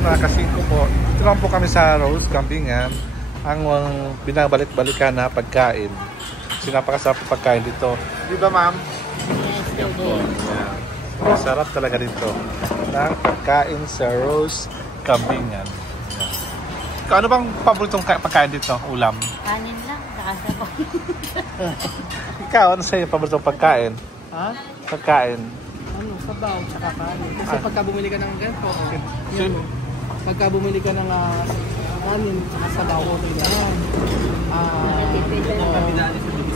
Ayun mga kasingko po, ito lang po kami sa Rose Kambingan. Ang binabalik-balikan na pagkain. Sinapakasarap ang pagkain dito. Di ba ma'am? Yes, Yan po. Yan. Masarap talaga dito. Ng pagkain sa Rose Kambingan. Yan. Ano bang paboritong pagkain dito? Ulam? Kanin lang, saka sabaw. Ikaw, ano sa'yo paboritong pagkain? Ha? Pagkain. Ano, sabaw, tsaka kanin. Kasi pagka bumili ka ng ganito, yun, pagka bumili ka ng kanin, tsaka sabaw, okay na yan.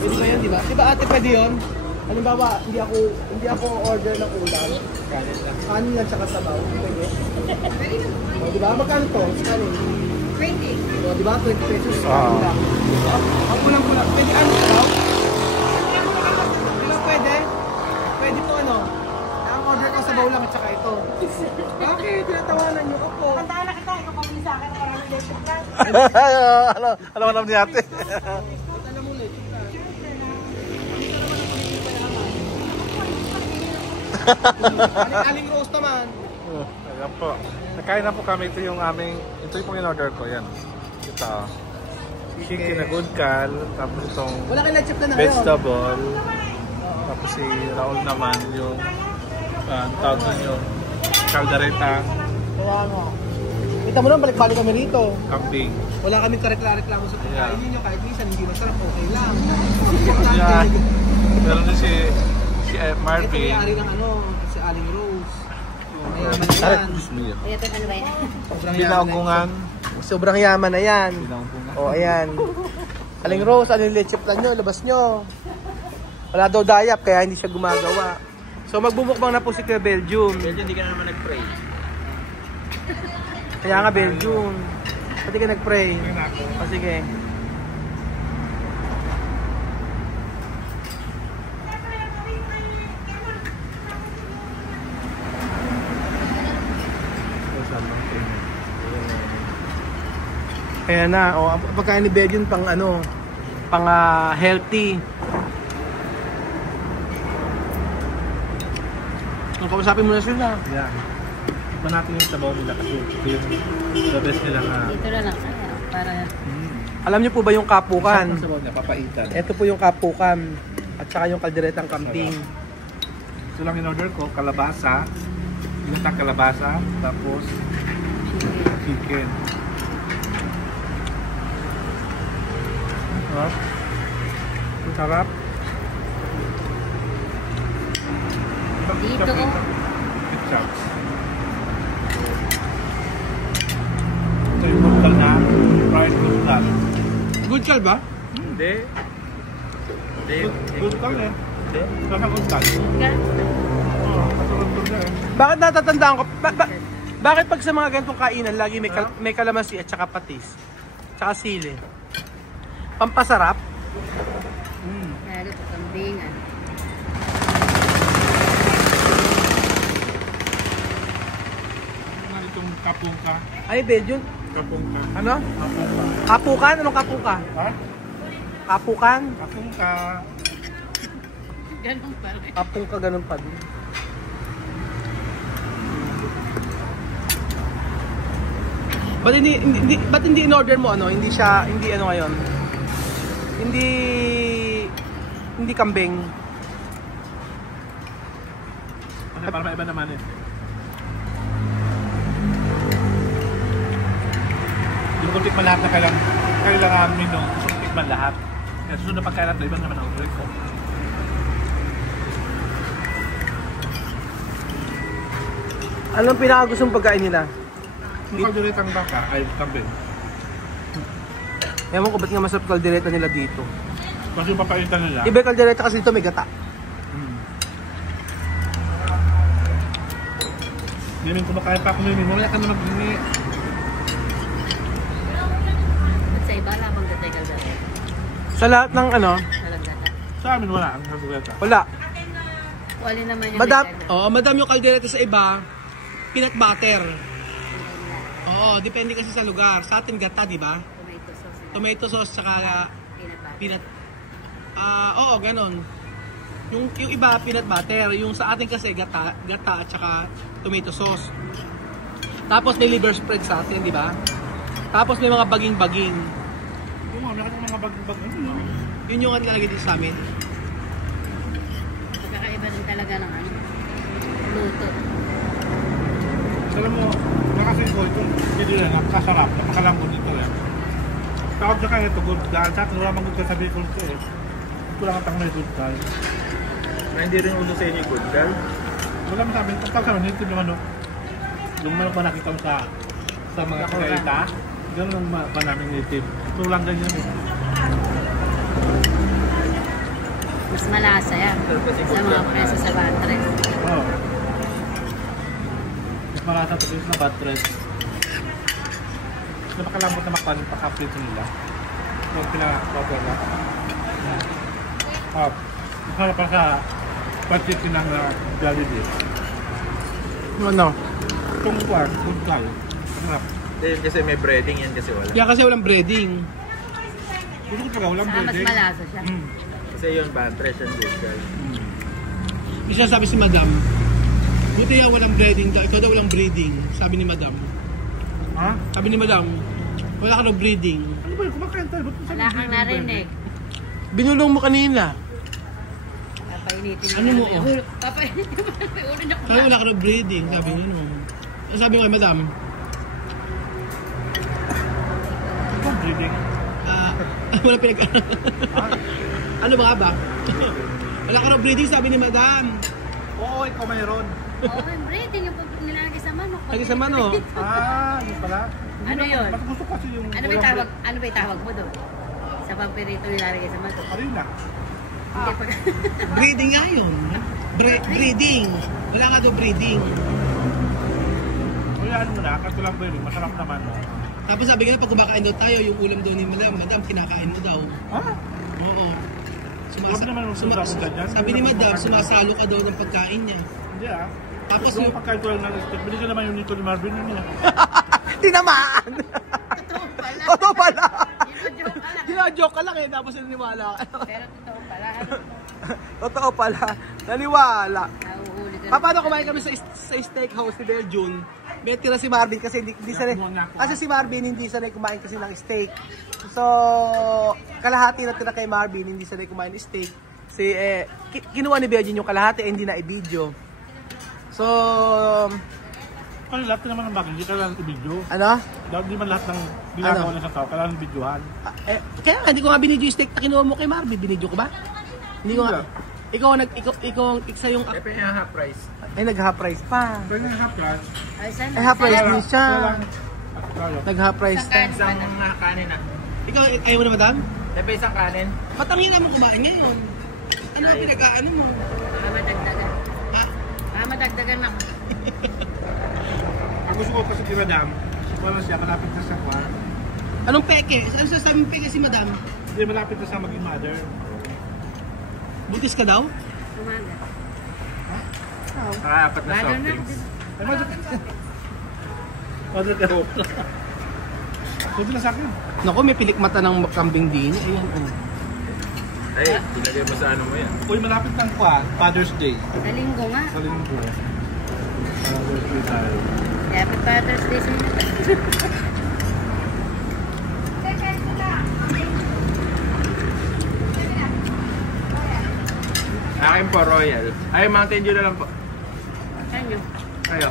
Pwede ba yun, di ba? Di ba ate, pwede yun? Halimbawa, hindi ako order ng ulam. Kanin lang, tsaka sabaw. Pwede? O, di ba? Magkano to? Kanin? 20. O, di ba? 20 pesos. Kanin lang. Ang ulam ko lang. Pwede ano, sabaw? Di ba pwede? Pwede po ano? Ang order ko sabaw lang at saka ito. Okay, tinatawanan niyo ko po. Tandaan na kita, ikaw pabili sa akin ng maraming electric plan. Alam ni ate. Alam mo ulit. Aling roast naman. Ayan po. Nakain na po kami. Ito yung pong in-order ko. Yan. Ito. Chicken na good cal. Tapos itong Wala kang letchip na vegetable. Tapos si Raul naman yung tawag na yung caldereta. Gawa mo. Kita mo naman, balik-balik kami rito. Kambing. Wala kaming kareklamo sa pagkain ninyo. Kahit minsan hindi masarap, okay lang. Yeah. Meron din si Ito Marvin. may-ari ng si Aling Rose. Mayaman na yan. Diyos mo yun. Kaya ito ano ba yan? Sobrang Binaugungan. Sobrang yaman na yan. Binaugungan. O, ayan. Aling Rose, ano yung leche plan nyo? Labas nyo. Wala daw dayap, kaya hindi siya gumagawa. So, magbubukbang na po si Kuya Belgium. Belgium, hindi ka na naman nag-pray. Kaya nga, Belgium. Pati ka nag-pray. O, sige. Kaya na, o, pagkain ni Belgium pang healthy. Kausapin mo na sila. Yeah. Tikman natin yung sabaw nila kasi ito yung the best nila nga. Dito na lang. Para... Alam niyo po ba yung kapukan? Ang sabaw niya, papaitan. Ito po yung kapukan. At saka yung kalderetang kambing. Ito lang in-order ko, kalabasa. Yung kalabasa, tapos chicken. Sarap. Ang sarap. Dito ko. Ketchup. Ito yung good na. Fried good cal. Good cal ba? Hindi. Good cal eh. Hindi. Saka good cal. Bakit natatandaan ko? Bakit pag sa mga ganitong kainan lagi may kalamansi at saka patis? Tsaka sili? Pampasarap? Lalo ito kambingan. Itong kapungka. Ay, Belgium? Kapungka. Ano? Kapungka. Kapukan? Anong kapuka? Ha? Kapukan? Kapungka. Ganun pala. Kapuka, ganun pa din. Ba't hindi in-order mo ano? Hindi ano ngayon? Hindi kambing. Kasi para maiba naman eh. Yung kung tikman lahat na kailangan menu, gusto kong tikman lahat. Kaya susunod na pagkailan ito, iba naman ang order ko. Anong pinakagustong pagkain nila? Yung kalderetang baka ay kambing. Ewan ko ba't nga masarap kaldereta nila dito. Kasi yung papaitan nila. Iba yung kaldereta kasi dito may gata. Hindi namin kumakain pa ako nini. Wala ka na mag-nini. At sa iba, labang gatay kaldereta. Sa lahat ng ano, Walang gata. Sa amin wala ang kaldereta. wala. Wali naman yung Madam yung kaldereta sa iba, peanut butter. Oo, depende kasi sa lugar. Sa atin gata, di ba? Tomato sauce. Tomato sauce saka peanut. Oo, ganon. Yung iba peanut butter, yung sa atin kasi gata at saka tomato sauce. Tapos may liver spread sa atin, di ba? Tapos may mga baging-baging. Yung mga baging-baging. Yun yung nilalagay dito sa amin. Pagkakaiba din talaga ng ano. Luto. Alam mo, nakasin ko itong hindi na nakasarap, napakalambot nito yan. Tawag siya kaya ito, good guy. Sa akin, wala mang good guy sa Bicol ko eh. Ito lang ang may good guy. Hindi rin uso sa inyo yung good guy. Wala mo sabi, pagkakal sa manito yung manok. Yung manok ba nakita mo sa mga kakaita? Ganun ang ba namin native. Ito lang ganyan eh. Mas malasa yan. Sa mga preso sa batres. Oo. Mas malasa ito na batres. Napakalambot na pagkaplito nila. Yung pinaka-proper na. Para pa sa pagkikin ng Jollibee. Ano? Itong part, good guy. Sarap. Kasi may breading yan kasi wala. Kaya kasi walang breading. Gusto ko talaga, walang Mas breading. malasa siya. Kasi yun, bantres yan good guy. Isa sabi si Madam, buti yan walang breading, ikaw daw walang breeding, sabi ni Madam. Ha? Sabi ni Madam, wala ka daw breeding. Ano ba yun? Kumakain tayo. Ba't Wala kang narinig. Binulong mo kanina. Papainitin Ano mo, oh? Papainitin mo. May ulo na Sabi wala ka daw breeding, sabi niya no. Ano sabi ko kay Madam? Walang breeding. Wala pinag... Ano ba? Wala ka daw breeding, sabi ni Madam. Oo, ikaw mayroon. Oo, yung breeding. Yung nilalagay sa manok. Lagi sa manok. Yun pala. Ano yun? Mas gusto kasi yung... Ano ba yung tawag mo doon? Sa pampirito nilalagay sa manok. Ano yun lang? Hindi pa. Breeding nga yun. Breeding. Wala ka daw breeding. Kuyaan mo na, kasi lang breeding. Masarap naman. Tapos sabi nga pag kumakain daw tayo, yung ulam daw ni Madam, kinakain mo daw. Ha? Oo. Sabi naman yung sumasalo dyan. Sabi ni Madam, sumasalo ka daw ng pagkain niya. Hindi ah. Tapos yung yung... pagkain ko lang ng steak, binigyan naman yung Nico ni Marvin yun niya. Tinamaan! Totoo pala. Totoo pala! Joke ka lang. Gina-joke ka lang eh, tapos naniwala ka. Pero totoo pala. Totoo pala, naniwala. Nahuhuli ka. Paano kumain kami sa steakhouse ni Beljun? May tira si Marvin kasi hindi sanay. Kasi si Marvin hindi sanay kumain kasi ng steak. So, kalahati na tira kay Marvin, hindi sanay kumain ng steak. Kinuha ni Beljun yung kalahati, hindi na i-video. So, Kasi lahat naman ng bagay, hindi kailangan i-video. ano? Hindi man lahat ng ginagawa na sa tao, kailangan i-videohan. Kaya nga, hindi ko nga binidyo yung steak na kinuha mo kay Marvin. Binidyo ko ba? Hindi ko nga. Ikaw isa yung... Pepe yung half price. Ay, nag-half price pa. Pwede nga half price. Ay, saan? Ay, half price din siya. Kaya. Nag-half price Isang pa. kanin. Isang kanin na. Ikaw, ayaw mo na madam? Pepe isang kanin. Patangin naman kumain ngayon. Ano ang pinag-aano mo? Baka madagdagan. Ha? Baka madagdagan na. Ang gusto ko kasi si Madam, wala siya, malapit na sa kwan. Anong peke? Ano sasabi mo peke si madam? Hindi, malapit na sa maging mother. Buntis ka daw? Umaga. Apat na Bago soft na. drinks. Ay, mother. Mother ka ho. Pwede na sa akin. Naku, may pilikmata ng kambing din. Ayan, oh. Ay, ilagay mo sa ano mo yan. Uy, malapit ng kwan, Father's Day. Sa linggo nga. Sa linggo. Father's Day tayo. Happy Father's Day sa inyo. Akin po, Royal. Ay, Mountain Dew na lang po. Saan nyo? Kayo.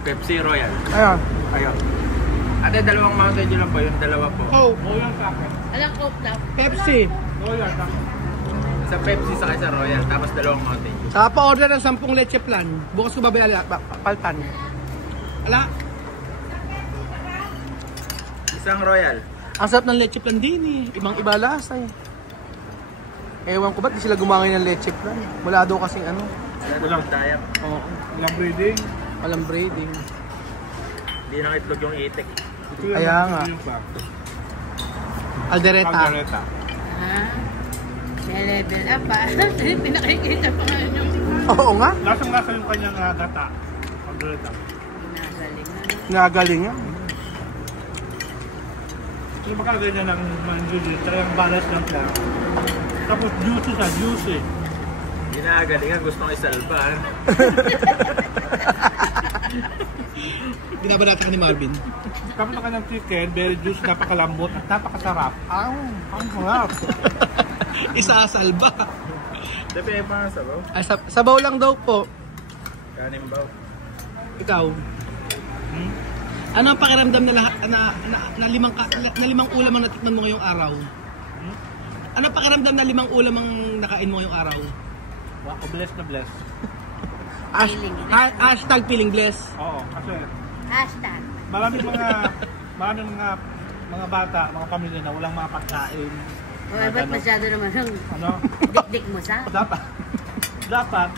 Pepsi Royal. Ayan. Kayo. Ate, dalawang Mountain Dew lang po. Yung dalawa po. Oh, Royal sa akin. Alam ko daw. Pepsi. Royal sa akin. Sa Pepsi sa sa Royal. Tapos dalawang Mountain Dew. Saka pa-order ng 10 leche plan. Bukas ko babaya paltan. Ala, Isang Royal. ang sarap ng leche plan din eh. Ibang-iba lasa eh. Ewan ko ba't di sila gumamay ng leche plan. Wala daw kasing ano. Walang tayak. Oo. Walang breeding. Walang braiding. Hindi nang itlog yung itik. Ito yung Kaya nga. yung pa. Aldereta. Aldereta. Ah. May level up ah. Pinakikita pa nga nyo. Oo nga. Lasang-lasa yung kanyang gata. Aldereta. Nagaling na. Nagaling nga. Yung makalagay niya ng mga ingredients, tsaka yung balance lang siya. Tapos juicy siya, juicy. Ginagalingan. Gusto kong isalba. Binabalatan ka ni Marvin. Tapos ang kanyang chicken, very juicy, napakalambot at napakasarap. Ang sarap. Isasalba. Dapat pa sa sabaw. Ay, sabaw lang daw po. Kanin baw. Ikaw. Ano ang pakiramdam na lahat na limang ulam ang natikman mo ngayong araw? Ano ang pakiramdam na 5 ulam ang nakain mo ngayong araw? Wow, bless na bless. Hashtag feeling blessed. Oo, kasi Hashtag. maraming mga bata, mga pamilya na walang mga pagkain. O, ba't masyado naman ang Ano? dik-dik mo sa? Dapat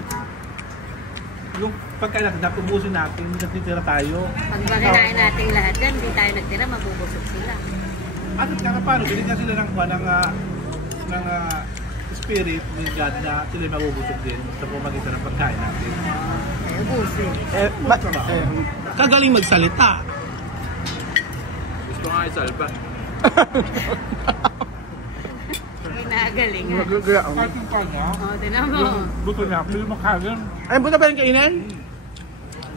yung pagkain natin, dapat ubusin natin, hindi natitira tayo. Pag makinain natin lahat yan, hindi tayo nagtira, mabubusog sila. At kaya paano, binigyan sila ng spirit ni God na sila mabubusog din sa pamagitan ng pagkain natin. Ay, ubusin. Kagaling magsalita. Gusto nga isalba. Ay, nagaling ha. Kahit yung kanya, O, tinan mo. yung buto niya, pili mo kain. Ano po na ba yung kainan?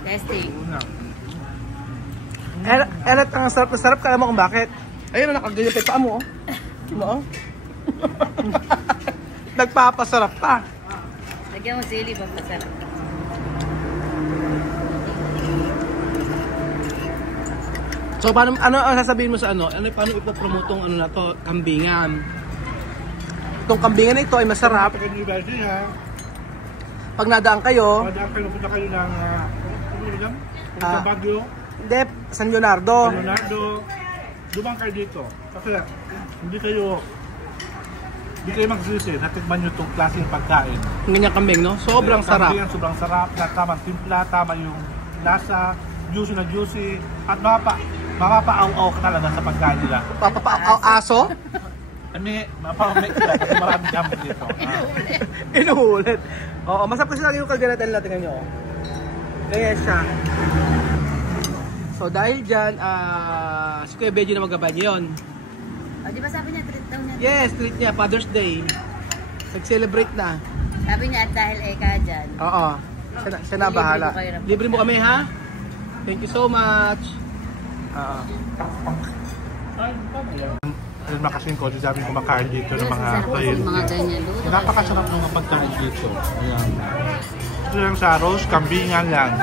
Testing. Erat ang sarap na sarap, kaya mo kung bakit. Ayun na, nakaganyan pa yung paa mo. No? Nagpapasarap pa. Lagyan mo sili, papasarap. So, paano, ano ang sasabihin mo sa ano? Paano ipopromote tong ano na to, kambingan? Itong kambingan na ito ay masarap. Pag-university ha, Pag nadaan kayo, punta kayo ng sa Baguio, hindi, San Leonardo. Leonardo, dumang kayo dito. Kasi hindi kayo magsisi, natikman nyo itong klaseng pagkain. Ang ganyang kambing, no? Sobrang sarap. Kambing, sobrang sarap, tamang timpla, tama yung lasa, juicy na juicy, at mapapaaw-aw ka talaga sa pagkain nila. Aso? Mapapamix ka kasi marami kami dito. Inuulit. Oo, masarap kasi lagi yung kaldereta nila. Tingnan nyo. Kaya siya. So dahil dyan, si Kuya Benji na magaban yun. O, di ba sabi niya, treat daw niya? Yes, treat niya, Father's Day. Nag-celebrate na. Sabi niya, at dahil ka dyan. Oo. Siya na bahala. Libre mo kami, ha? Thank you so much. Oo. Ayun makasing ko, sabi ko kumakain dito ng mga kain. Mga ganyan doon. Napakasarap ng mga pagkain dito. Ayan. Ito lang sa arroz, kambingan lang.